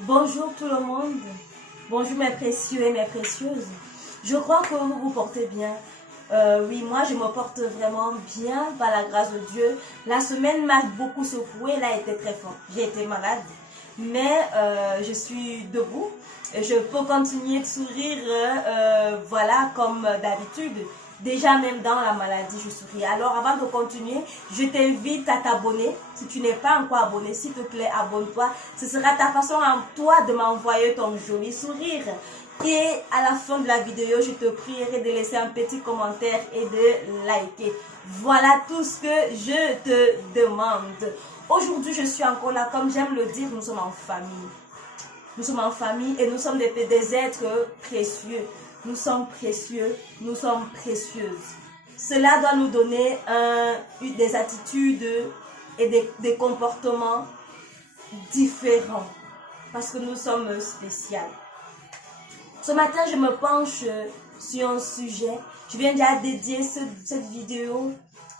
Bonjour tout le monde. Bonjour mes précieux et mes précieuses. Je crois que vous vous portez bien. Oui, moi je me porte vraiment bien par la grâce de Dieu. La semaine m'a beaucoup secouée, elle a été très forte. J'ai été malade, mais je suis debout. Je peux continuer de sourire, voilà, comme d'habitude. Déjà même dans la maladie, je souris. Alors avant de continuer, je t'invite à t'abonner. Si tu n'es pas encore abonné, s'il te plaît, abonne-toi. Ce sera ta façon à toi de m'envoyer ton joli sourire. Et à la fin de la vidéo, je te prierai de laisser un petit commentaire et de liker. Voilà tout ce que je te demande. Aujourd'hui, je suis encore là. Comme j'aime le dire, nous sommes en famille. Nous sommes en famille et nous sommes des êtres précieux. Nous sommes précieux, nous sommes précieuses. Cela doit nous donner des attitudes et des comportements différents parce que nous sommes spéciales. Ce matin, je me penche sur un sujet. Je viens déjà dédier cette vidéo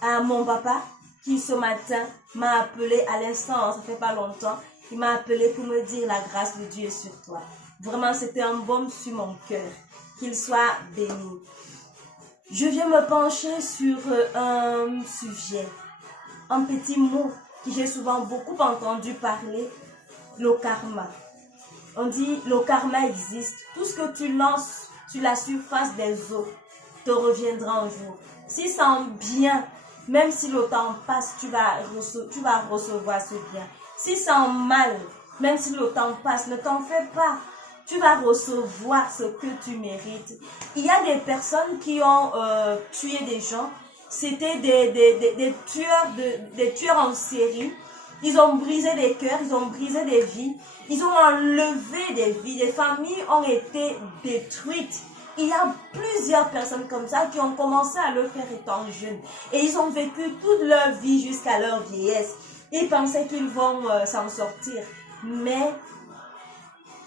à mon papa qui ce matin m'a appelé à l'instant, ça fait pas longtemps. Il m'a appelé pour me dire la grâce de Dieu est sur toi. Vraiment, c'était un baume sur mon cœur. Qu'il soit béni. Je viens me pencher sur un sujet, un petit mot que j'ai souvent beaucoup entendu parler, le karma. On dit le karma existe. Tout ce que tu lances sur la surface des eaux te reviendra un jour. Si c'est un bien, même si le temps passe, tu vas recevoir ce bien. Si c'est un mal, même si le temps passe, ne t'en fais pas. Tu vas recevoir ce que tu mérites. Il y a des personnes qui ont tué des gens. C'était des tueurs en série. Ils ont brisé des cœurs, ils ont brisé des vies. Ils ont enlevé des vies. Des familles ont été détruites. Il y a plusieurs personnes comme ça qui ont commencé à le faire étant jeunes. Et ils ont vécu toute leur vie jusqu'à leur vieillesse. Ils pensaient qu'ils vont s'en sortir. Mais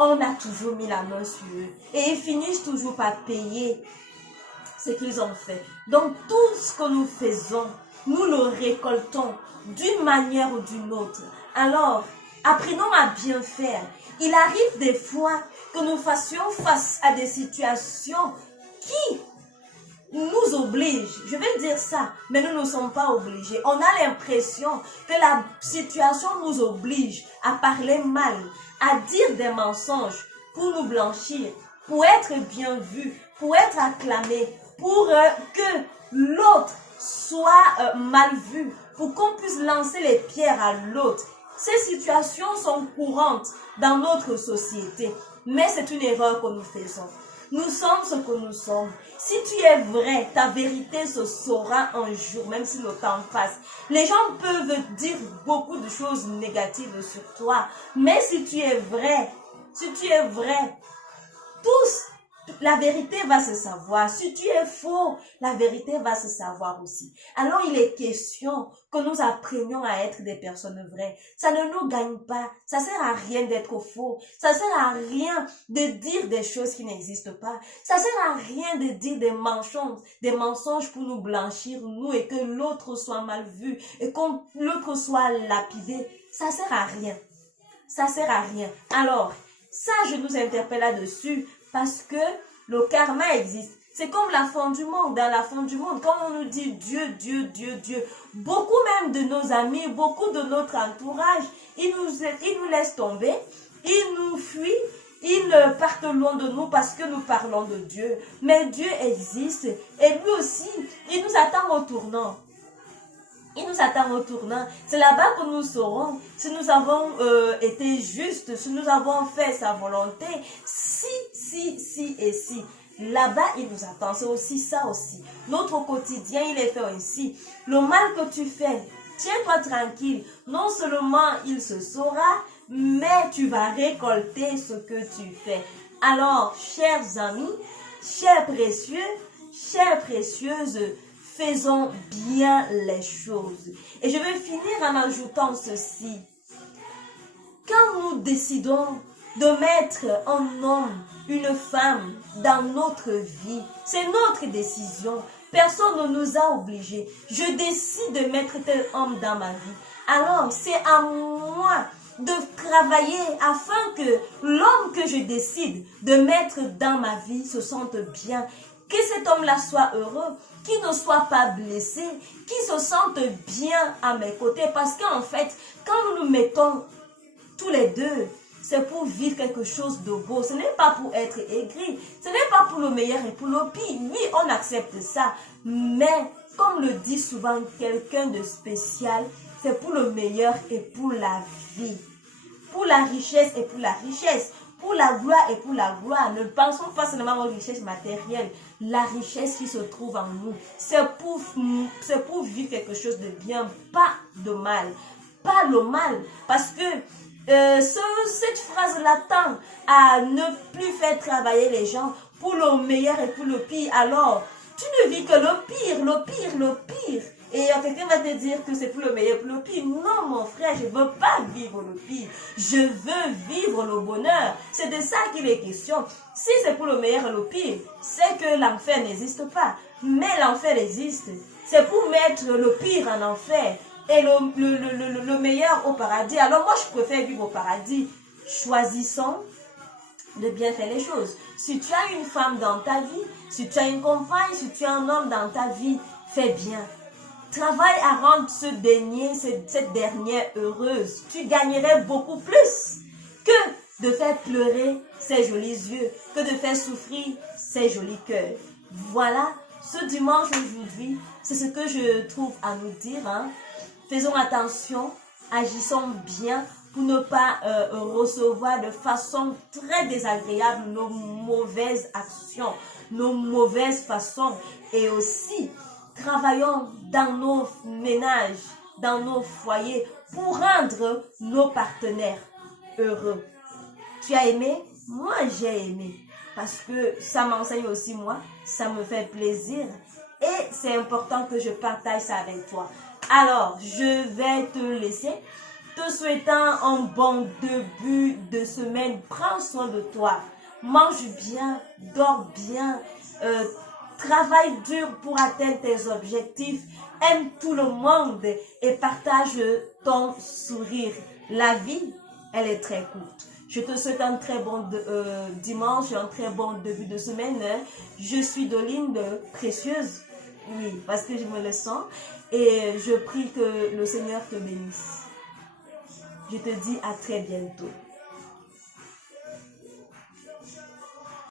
on a toujours mis la main sur eux. Et ils finissent toujours par payer ce qu'ils ont fait. Donc tout ce que nous faisons, nous le récoltons d'une manière ou d'une autre. Alors, apprenons à bien faire. Il arrive des fois que nous fassions face à des situations qui nous obligent, je vais dire ça, mais nous ne sommes pas obligés. On a l'impression que la situation nous oblige à parler mal, à dire des mensonges pour nous blanchir, pour être bien vu, pour être acclamé, pour que l'autre soit mal vu, pour qu'on puisse lancer les pierres à l'autre. Ces situations sont courantes dans notre société, mais c'est une erreur que nous faisons. Nous sommes ce que nous sommes. Si tu es vrai, ta vérité se saura un jour, même si le temps passe. Les gens peuvent dire beaucoup de choses négatives sur toi, mais si tu es vrai, la vérité va se savoir. Si tu es faux, la vérité va se savoir aussi. Alors il est question que nous apprenions à être des personnes vraies. Ça ne nous gagne pas. Ça sert à rien d'être faux. Ça sert à rien de dire des choses qui n'existent pas. Ça sert à rien de dire des mensonges pour nous blanchir, nous, et que l'autre soit mal vu, et que l'autre soit lapidé. Ça sert à rien. Ça sert à rien. Alors, ça, je nous interpelle là-dessus parce que le karma existe. C'est comme la fin du monde. Dans la fin du monde, quand on nous dit Dieu, Dieu, Dieu, Dieu, beaucoup même de nos amis, beaucoup de notre entourage, ils nous laissent tomber, ils nous fuient, ils partent loin de nous parce que nous parlons de Dieu. Mais Dieu existe et lui aussi, il nous attend au tournant. Il nous attend au tournant. C'est là-bas que nous saurons si nous avons été justes, si nous avons fait sa volonté. Si. Là-bas, il nous attend. C'est aussi ça aussi. Notre quotidien, il est fait ainsi. Le mal que tu fais, tiens-toi tranquille. Non seulement il se saura, mais tu vas récolter ce que tu fais. Alors, chers amis, chers précieux, chères précieuses, faisons bien les choses. Et je vais finir en ajoutant ceci. Quand nous décidons de mettre un homme, une femme dans notre vie, c'est notre décision. Personne ne nous a obligés. Je décide de mettre tel homme dans ma vie. Alors, c'est à moi de travailler afin que l'homme que je décide de mettre dans ma vie se sente bien, que cet homme-là soit heureux, qu'il ne soit pas blessé, qu'il se sente bien à mes côtés. Parce qu'en fait, quand nous nous mettons tous les deux, c'est pour vivre quelque chose de beau. Ce n'est pas pour être aigri. Ce n'est pas pour le meilleur et pour le pire. Oui, on accepte ça. Mais, comme le dit souvent quelqu'un de spécial, c'est pour le meilleur et pour la vie. Pour la richesse et pour la richesse. Pour la gloire et pour la gloire. Ne pensons pas seulement aux richesses matérielles. La richesse qui se trouve en nous, c'est pour vivre quelque chose de bien, pas de mal. Pas le mal. Parce que cette phrase-là tend à ne plus faire travailler les gens pour le meilleur et pour le pire. Alors, tu ne vis que le pire, le pire, le pire. Et quelqu'un va te dire que c'est pour le meilleur, pour le pire. Non, mon frère, je ne veux pas vivre le pire. Je veux vivre le bonheur. C'est de ça qu'il est question. Si c'est pour le meilleur et le pire, c'est que l'enfer n'existe pas. Mais l'enfer existe. C'est pour mettre le pire en enfer et le meilleur au paradis. Alors moi, je préfère vivre au paradis. Choisissons de bien faire les choses. Si tu as une femme dans ta vie, si tu as une compagne, si tu as un homme dans ta vie, fais bien. Travaille à rendre cette dernière heureuse. Tu gagnerais beaucoup plus que de faire pleurer ses jolis yeux, que de faire souffrir ses jolis cœurs. Voilà, ce dimanche aujourd'hui, c'est ce que je trouve à nous dire. Faisons attention, agissons bien pour ne pas recevoir de façon très désagréable nos mauvaises actions, nos mauvaises façons. Et aussi, travaillons dans nos ménages, dans nos foyers, pour rendre nos partenaires heureux. Tu as aimé? Moi, j'ai aimé. Parce que ça m'enseigne aussi moi, ça me fait plaisir. Et c'est important que je partage ça avec toi. Alors, je vais te laisser, te souhaitant un bon début de semaine. Prends soin de toi. Mange bien, dors bien, travaille dur pour atteindre tes objectifs. Aime tout le monde et partage ton sourire. La vie, elle est très courte. Je te souhaite un très bon dimanche, un très bon début de semaine. Je suis Doline Précieuse. Oui, parce que je me le sens. Et je prie que le Seigneur te bénisse. Je te dis à très bientôt.